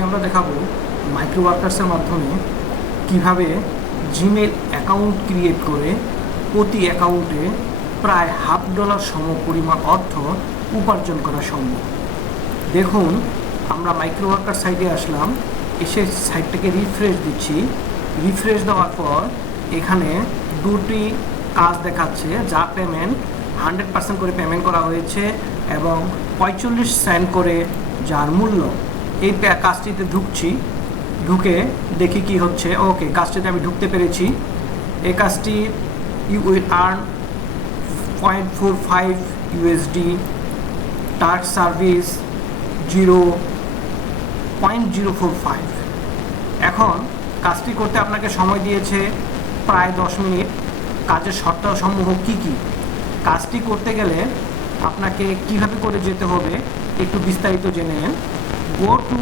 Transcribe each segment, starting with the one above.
আজকে আমরা দেখাবো মাইক্রো ওয়ার্কার্সের মাধ্যমে কিভাবে জিমেল অ্যাকাউন্ট ক্রিয়েট করে প্রতি অ্যাকাউন্টে প্রায় $50 সমপরিমাণ অর্থ উপার্জন করা সম্ভব। দেখুন, আমরা মাইক্রো ওয়ার্কার সাইটে আসলাম, এসে সাইটটাকে রিফ্রেশ দিচ্ছি। রিফ্রেশ দেওয়ার পর এখানে দুটি কাজ দেখাচ্ছে, যা পেমেন্ট 100% করে পেমেন্ট করা হয়েছে এবং 45 সেন্ট করে যার মূল্য। এই কাজটিতে ঢুকছি, ঢুকে দেখি কি হচ্ছে। ওকে, কাজটিতে আমি ঢুকতে পেরেছি। এই কাজটি you will earn 0.45 USD, task service 0.045। এখন কাজটি করতে আপনাকে সময় দিয়েছে প্রায় 10 মিনিট। কাজের শর্তসমূহ কী কী? কাজটি করতে গেলে আপনাকে কিভাবে করে যেতে হবে একটু বিস্তারিত জেনে নেন। Go to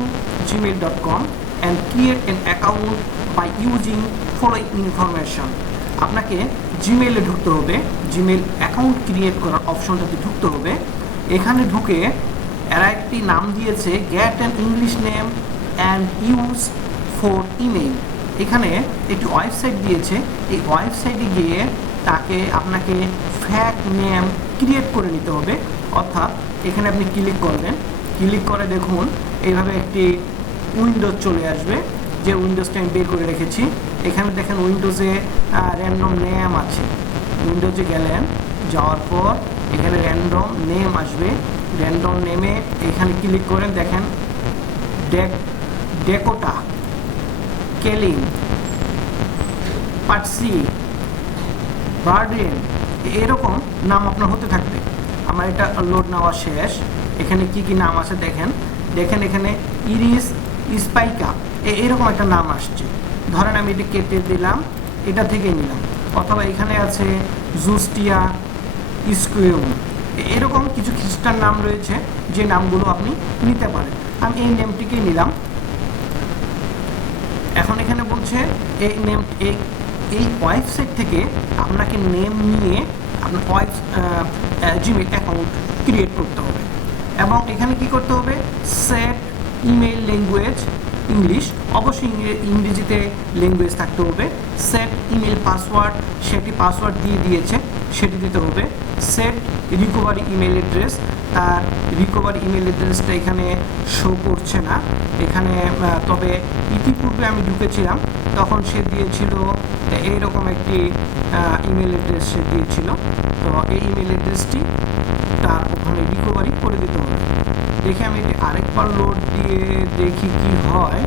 gmail.com and create an account by using following information. আপনাকে জিমেইলে ঢুকতে হবে, জিমেইল অ্যাকাউন্ট ক্রিয়েট করার অপশনটাতে ঢুকতে হবে। এখানে ঢুকে এরা একটি নাম দিয়েছে get an English name and use for email. এখানে একটি ওয়েবসাইট দিয়েছে, এই ওয়েবসাইটে গিয়ে আপনাকে ফ্যাক নেম ক্রিয়েট করে নিতে হবে। অর্থাৎ এখানে আপনি ক্লিক করবেন, ক্লিক করে দেখুন এইভাবে একটি উইন্ডোজ চলে আসবে, যে উইন্ডোজটা আমি বের করে রেখেছি। এখানে দেখেন উইন্ডোজে র্যান্ডম নেম আছে। উইন্ডোজে গেলেন, যাওয়ার পর এখানে র্যান্ডম নেম আসবে। র্যান্ডম নেমে এখানে ক্লিক করেন, দেখেন ডেকোটা, কেলিং, পাটসি, বার্ডেন, এরকম নাম আপনার হতে থাকবে। আমার এটা লোড নেওয়া শেষ। এখানে কি কি নাম আছে দেখেন এখানে ইরিস, স্পাইকা, এরকম একটা নাম আসছে। ধরেন আমি এটা কেটে দিলাম, এটা থেকে নিলাম। অথবা এখানে আছে জুস্টিয়া, স্কুইম, এরকম কিছু খ্রিস্টান নাম রয়েছে, যে নামগুলো আপনি নিতে পারেন। আমি এই নেমটিকেই নিলাম। এখন এখানে বলছে এই নেম, এই ওয়েবসাইট থেকে আপনাকে নেম নিয়ে আপনার জিমেইল অ্যাকাউন্ট ক্রিয়েট করতে হবে। এবং এখানে কি করতে হবে, সেট ইমেইল ল্যাঙ্গুয়েজ ইংলিশ, অবশ্যই ইংরেজিতে ল্যাঙ্গুয়েজ থাকতে হবে। সেট ইমেল পাসওয়ার্ড, সেটি পাসওয়ার্ড দিয়ে দিয়েছে, সেটি দিতে হবে। সেট রিকভারি ইমেল অ্যাড্রেস, তার রিকভারি ইমেল অ্যাড্রেসটা এখানে শো করছে না এখানে, তবে ইতিপূর্বে আমি ঢুকেছিলাম তখন সে দিয়েছিল এইরকম একটি ইমেল অ্যাড্রেস সে দিয়েছিল। তো এই ইমেল অ্যাড্রেসটি তার ওখানে রিকভারি করে দিতে হবে। দেখে আমি এটি আরেকবার লোড দিয়ে দেখি কি হয়।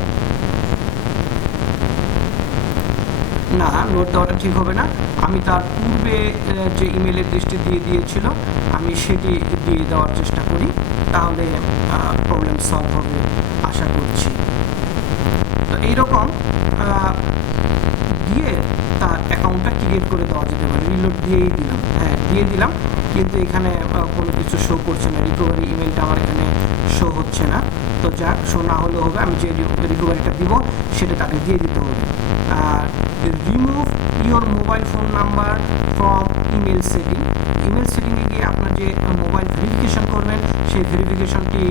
না, লোড দেওয়াটা ঠিক হবে না। আমি তার পূর্বে যে ইমেল অ্যাড্রেসটি দিয়ে দিয়েছিল আমি সেটি দিয়ে দেওয়ার চেষ্টা করি, তাহলে প্রবলেম সলভ হবে আশা করছি। তো এইরকম দিয়ে তার অ্যাকাউন্টটা ক্রিয়েট করে দেওয়া যেতে পারে। রিলোড দিয়েই দিলাম, হ্যাঁ দিয়ে দিলাম, কিন্তু এখানে কোনো কিছু শো করছে না, রিকভারি ইমেলটা আমার এখানে শো হচ্ছে না। তো যাক, শো না হলেও হবে, আমি যে রিকভারিটা দিব সেটা তাকে দিয়ে দিতে হবে। আর remove your mobile phone number from email setting. Email সেটিংয়ে গিয়ে আপনার যে মোবাইল ভেরিফিকেশন করবেন সেই ভেরিফিকেশনটি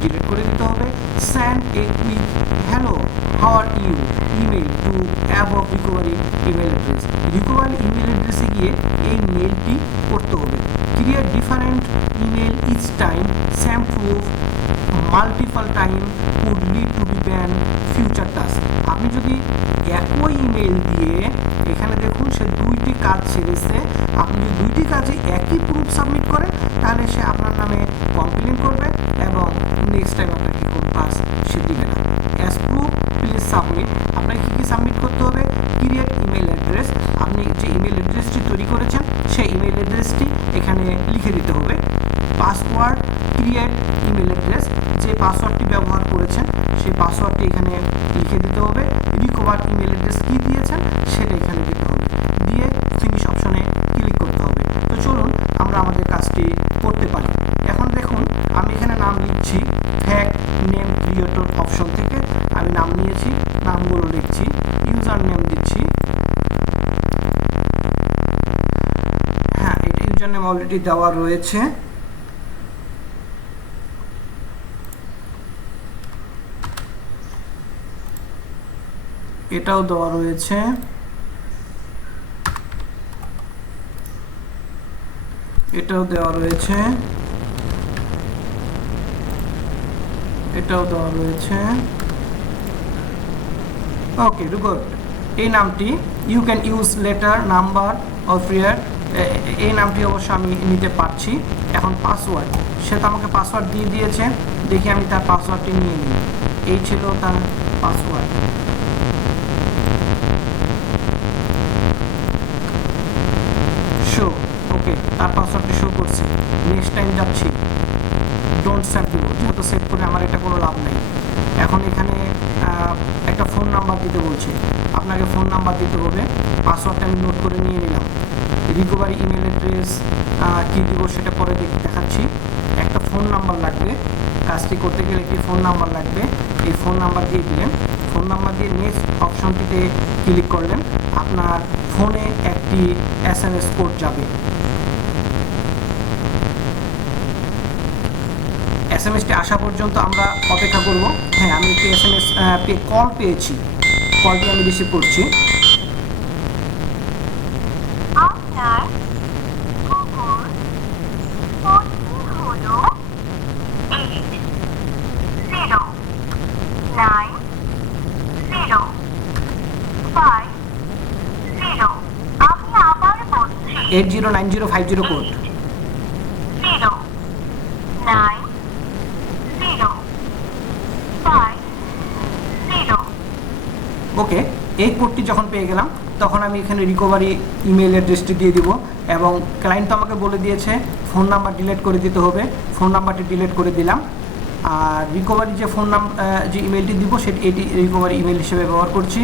ডিলিট করে দিতে হবে। Send a quick hello how are you email to above recovery email address. Recovery email অ্যাড্রেসে গিয়ে এই মেলটি করতে হবে। Create different email each time, same proof multiple time could lead to be ban future task. আপনি যদি একই email দিয়ে, এখানে দেখুন সে দুইটি কাজ ছেড়েছে, আপনি যদি দুইটি কাজে একই প্রুফ সাবমিট করেন তাহলে সে আপনার নামে কমপ্লেন করবে এবং নেক্সট টাইম আপনাকে কোন কাজ সে দিবে না। অ্যাজ প্রুফ প্লিজ সাবমিট, আপনাকে কী কী সাবমিট করতে হবে? ক্রিয়েট ইমেল অ্যাড্রেস, আপনি যে ইমেল অ্যাড্রেসটি তৈরি করেছেন সেই ইমেল অ্যাড্রেসটি এখানে লিখে দিতে হবে। পাসওয়ার্ড, ক্রিয়েট ইমেল অ্যাড্রেস, যে পাসওয়ার্ডটি ব্যবহার করেছেন সেই পাসওয়ার্ডটি এখানে লিখে দিতে হবে। রিকভার ইমেল অ্যাড্রেস কী দিয়েছেন সেটা এখানে দিতে হবে, দিয়ে ফিনিশ অপশনে ক্লিক করতে হবে। তো চলুন আমরা আমাদের কাজটি করতে পারি। এখন দেখুন আমি এখানে নাম লিখছি, ফ্যাক নেম ক্রিয়েটর অপশন থেকে আমি নাম নিয়েছি, নামগুলো লিখছি, ইউজার নেম দিচ্ছি। হ্যাঁ, এটা ইউজার নেম অলরেডি দেওয়া রয়েছে। এটাও দেওয়া রয়েছে, এটাও দেওয়া রয়েছে, এটাও দেওয়া রয়েছে। Okay good. এই নামটি you can use letter number of year, এই নামটি অবশ্য আমি নিতে পারছি। এখন পাসওয়ার্ড, সে তো আমাকে পাসওয়ার্ড দিয়ে দিয়েছে, দেখি আমি তার পাসওয়ার্ডটি নিয়ে নিই। এই ছিল তার পাসওয়ার্ড। শো, ওকে তার পাসওয়ার্ডটি শো করছে। নেক্সট টাইম যাচ্ছি, ডোন্ট সেভ দিব, যেহেতু সেভ করে আমার এটা কোনো লাভ নেই। এখন এখানে একটা ফোন নাম্বার দিতে বলছে, আপনাকে ফোন নাম্বার দিতে হবে। পাসওয়ার্ডটা আমি নোট করে নিয়ে নিলাম। রিকভারি ইমেল অ্যাড্রেস কী দিব সেটা পরে দেখাচ্ছি। একটা ফোন নাম্বার লাগবে, কাজটি করতে গেলে একটি ফোন নাম্বার লাগবে। এই ফোন নাম্বার দিয়ে দিলেন, ফোন নাম্বার দিয়ে নেক্সট অপশনটিতে ক্লিক করলেন, আপনার ফোনে একটি SMS কোড যাবে। SMS-টি আসা পর্যন্ত আমরা অপেক্ষা করব। হ্যাঁ, আমি একটি SMS কল পেয়েছি, কলটি আমি রিসিভ করছি। Eight 09050 code. ওকে, এই কোডটি যখন পেয়ে গেলাম তখন আমি এখানে রিকভারি ইমেল অ্যাড্রেসটি দিয়ে দিব, এবং ক্লায়েন্ট তো আমাকে বলে দিয়েছে ফোন নাম্বার ডিলিট করে দিতে হবে। ফোন নাম্বারটি ডিলিট করে দিলাম। আর রিকভারি যে ফোন নাম্বার যে ইমেলটি দিব সেটি এটি রিকভারি ইমেল হিসেবে ব্যবহার করছি।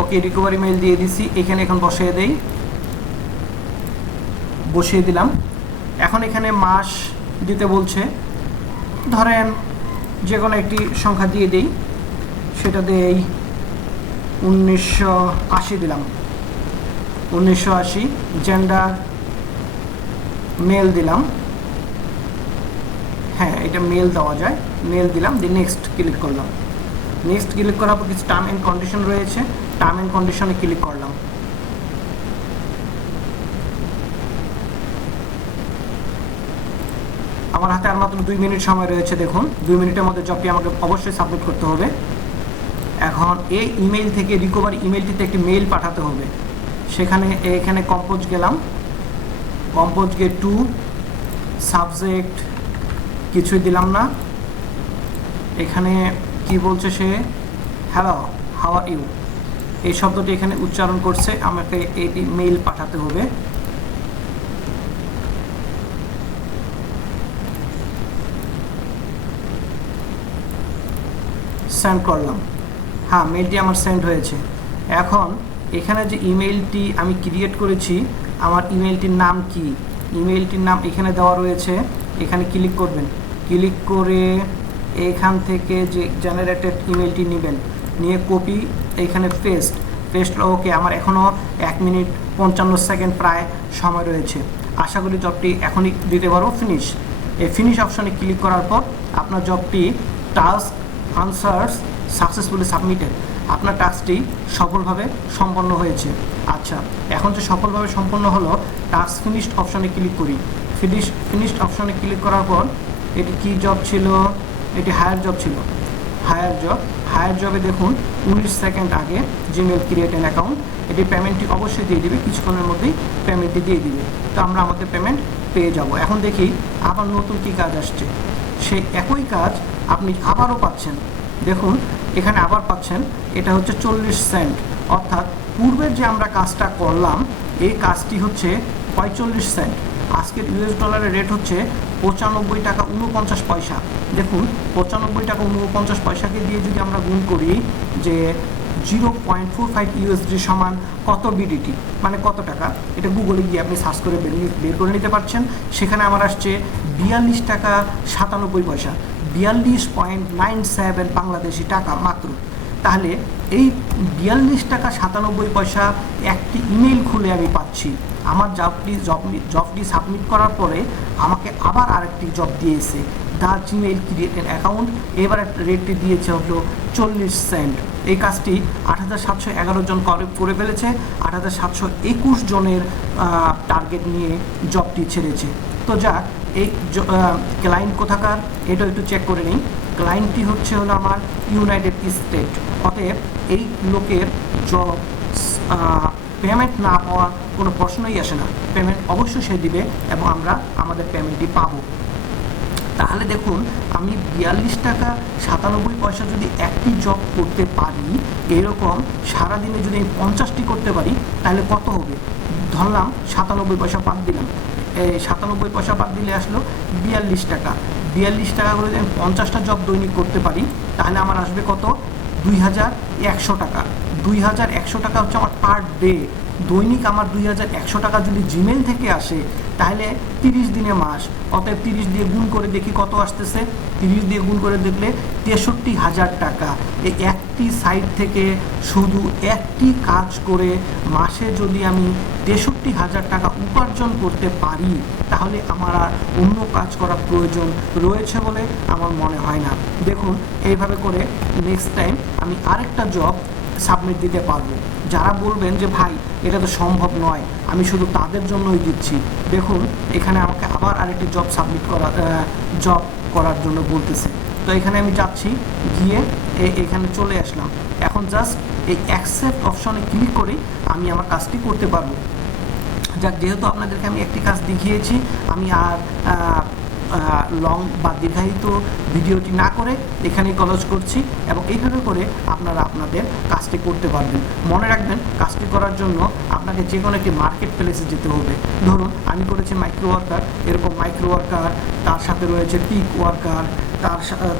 ওকে, রিকভারি ইমেল দিয়ে দিছি, এখানে এখন বসিয়ে দেই, বসিয়ে দিলাম। এখন এখানে মাস দিতে বলছে, ধরেন যে কোনো একটি সংখ্যা দিয়ে দেই, সেটা দেই 1980 দিলাম, 1980। জেন্ডার মেল দিলাম, হ্যাঁ এটা মেল দেওয়া যায়, মেল দিলাম, দিয়ে নেক্সট ক্লিক করলাম। নেক্সট ক্লিক করার পর কিছু টার্ম অ্যান্ড কন্ডিশন রয়েছে, টার্ম অ্যান্ড কন্ডিশনে ক্লিক করলাম। আমার হাতে আর মাত্র 2 মিনিট সময় রয়েছে, দেখুন 2 মিনিটের মধ্যে জবটি আমাকে অবশ্যই সাবমিট করতে হবে। এখন এই ইমেল থেকে রিকভারি ইমেলটিতে একটি মেইল পাঠাতে হবে। সেখানে এখানে কম্পোজ গেলাম, কম্পোজ গে টু, সাবজেক্ট কিছুই দিলাম না। এখানে কি বলছে সে, হ্যালো হাউ আর ইউ, এই শব্দটি এখানে উচ্চারণ করছে, আমাকে এটি মেইল পাঠাতে হবে। সেন্ড করলাম, হ্যাঁ মেইলটি আমার সেন্ড হয়েছে। এখন এখানে যে ইমেলটি আমি ক্রিয়েট করেছি, আমার ইমেলটির নাম কি, ইমেলটির নাম এখানে দেওয়া রয়েছে, এখানে ক্লিক করবেন। ক্লিক করে এখান থেকে যে জেনারেটেড ইমেলটি নেবেন, নিয়ে কপি, এখানে পেস্ট, ওকে। আমার এখনও 1 মিনিট 55 সেকেন্ড প্রায় সময় রয়েছে, আশা করি জবটি এখনই দিতে পারবো। ফিনিশ, এই ফিনিশ অপশনে ক্লিক করার পর আপনার জবটি টাস্ক আনসার্স সাকসেসফুলি সাবমিটেড, আপনার টাস্কটি সফলভাবে সম্পন্ন হয়েছে। আচ্ছা, এখন যে সফলভাবে সম্পন্ন হলো, টাস্ক ফিনিশড অপশনে ক্লিক করি। ফিনিশড অপশনে ক্লিক করার পর এটি কি জব ছিল, এটি হায়ার জব ছিল, হায়ার জবে দেখুন 19 সেকেন্ড আগে জিমেল ক্রিয়েট অ্যান অ্যাকাউন্ট, এটি পেমেন্টটি অবশ্যই দিয়ে দিবে, কিছুক্ষণের মধ্যেই পেমেন্টটি দিয়ে দিবে। তো আমরা আমাদের পেমেন্ট পেয়ে যাব। এখন দেখি আবার নতুন কি কাজ আসছে, সেই একই কাজ আপনি আবারও পাচ্ছেন, দেখুন এখানে আবার পাচ্ছেন, এটা হচ্ছে 40 সেন্ট, অর্থাৎ পূর্বের যে আমরা কাজটা করলাম এই কাজটি হচ্ছে 45 সেন্ট। আজকের US ডলারের রেট হচ্ছে 95 টাকা 49 পয়সা। দেখুন 95 টাকা 49 পয়সাকে দিয়ে যদি আমরা গুণ করি যে 0.45 USD সমান কত BDT, মানে কত টাকা, এটা গুগলে গিয়ে আপনি সার্চ করে বের করে নিতে পারছেন। সেখানে আমার আসছে 42 টাকা 97 পয়সা, 42.97 বাংলাদেশি টাকা মাত্র। তাহলে এই 42 টাকা 97 পয়সা একটি ইমেল খুলে আমি পাচ্ছি। আমার জবটি সাবমিট করার পরে আমাকে আবার আরেকটি জব দিয়েছে the Gmail create an account. এবার রেটটি দিয়েছে হলো 40 সেন্ট। এই কাজটি 8711 জন করে ফেলেছে। 8721 জনের টার্গেট নিয়ে জবটি ছেড়েছে। তো যাক, এই ক্লায়েন্ট কোথাকার এটা একটু চেক করে নিই। ক্লায়েন্টটি হচ্ছে হলো আমার ইউনাইটেড স্টেট। অতএব এই লোকের জব পেমেন্ট না পাওয়ার কোনো প্রশ্নই আসে না। পেমেন্ট অবশ্যই সে দিবে এবং আমরা আমাদের পেমেন্টটি পাবো। তাহলে দেখুন, আমি 42 টাকা 97 পয়সা যদি একটি জব করতে পারি, এরকম সারাদিনে যদি আমি 50টি করতে পারি, তাহলে কত হবে? ধরলাম 97 পয়সা বাদ দিলাম, 97 পয়সা বাদ দিলে আসলো 42 টাকা। 42 টাকা করে যদি আমি 50টা জব দৈনিক করতে পারি, তাহলে আমার আসবে কত? 2100 টাকা। 2100 টাকা হচ্ছে আমার পার ডে। দৈনিক আমার 2100 টাকা যদি জিমেল থেকে আসে, তাহলে 30 দিনে মাস। অতএব 30 দিয়ে গুণ করে দেখি কত আসতেছে। 30 দিয়ে গুণ করে দেখলে 63,000 টাকা। এই একটি সাইট থেকে শুধু একটি কাজ করে মাসে যদি আমি 63,000 টাকা উপার্জন করতে পারি, তাহলে আমার আর অন্য কাজ করার প্রয়োজন রয়েছে বলে আমার মনে হয় না। দেখুন, এইভাবে করে নেক্সট টাইম আমি আরেকটা জব সাবমিট দিতে পারবো। যারা বলবেন যে ভাই এটা তো সম্ভব নয়, আমি শুধু তাদের জন্যই দিচ্ছি, দেখুন এখানে আমাকে আবার আরেকটি জব করার জন্য বলতেছে। তো এখানে আমি যাচ্ছি, গিয়ে এখানে চলে আসলাম। এখন জাস্ট এই অ্যাকসেপ্ট অপশনে ক্লিক করে আমি আমার কাজটি করতে পারবো। যাক, যেহেতু আপনাদেরকে আমি একটি কাজ দেখিয়েছি, আমি আর লং বা দীর্ঘায়িত ভিডিওটি না করে এখানেই ক্লোজ করছি এবং এইভাবে করে আপনারা আপনাদের কাজটি করতে পারবেন। মনে রাখবেন, কাজটি করার জন্য আপনাকে যে কোনো একটি মার্কেট প্লেসে যেতে হবে। ধরুন আমি করেছি মাইক্রো ওয়ার্কার, এরকম মাইক্রো ওয়ার্কার, তার সাথে রয়েছে পিক ওয়ার্কার,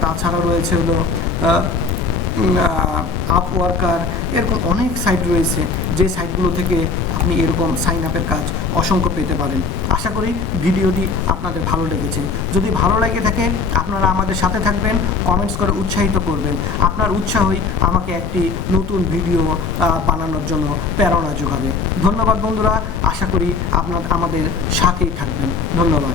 তাছাড়া রয়েছে হলো আপ ওয়ার্কার, এরকম অনেক সাইট রয়েছে যে সাইটগুলো থেকে আপনি এরকম সাইন আপের কাজ অসংখ্য পেতে পারেন। আশা করি ভিডিওটি আপনাদের ভালো লেগেছে। যদি ভালো লেগে থাকে, আপনারা আমাদের সাথে থাকবেন, কমেন্টস করে উৎসাহিত করবেন। আপনার উৎসাহই আমাকে একটি নতুন ভিডিও বানানোর জন্য প্রেরণা যোগাবে। ধন্যবাদ বন্ধুরা, আশা করি আপনারা আমাদের সাথেই থাকবেন। ধন্যবাদ।